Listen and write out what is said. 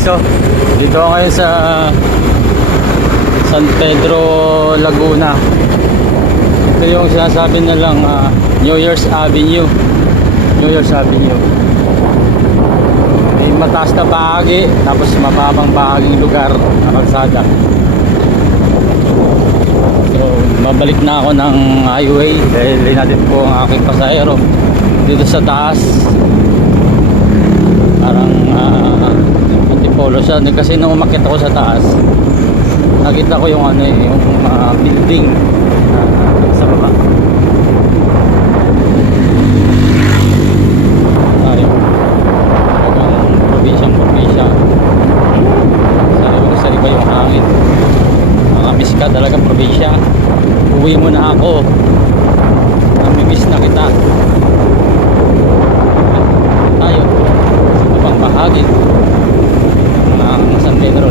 guys, oh. Dito ako ngayon sa San Pedro, Laguna. Ito yung sinasabi nilang New Year's Avenue. New Year's Avenue. May mataas na bahagi, tapos mababang bahaging lugar na kalsada. So, mabalik na ako ng highway dahil natin po ang aking pasahero dito sa taas. Parang antipolo siya kasi nung umakyat ako sa taas, nakita ko yung yung building sa baba. Tayo hanggang probinsya sa iba yung hangin. Nakamiss ka talagang probinsya. Uwi mo na ako, namimiss na kita. Tayo sa ibang bahagi ng San Pedro,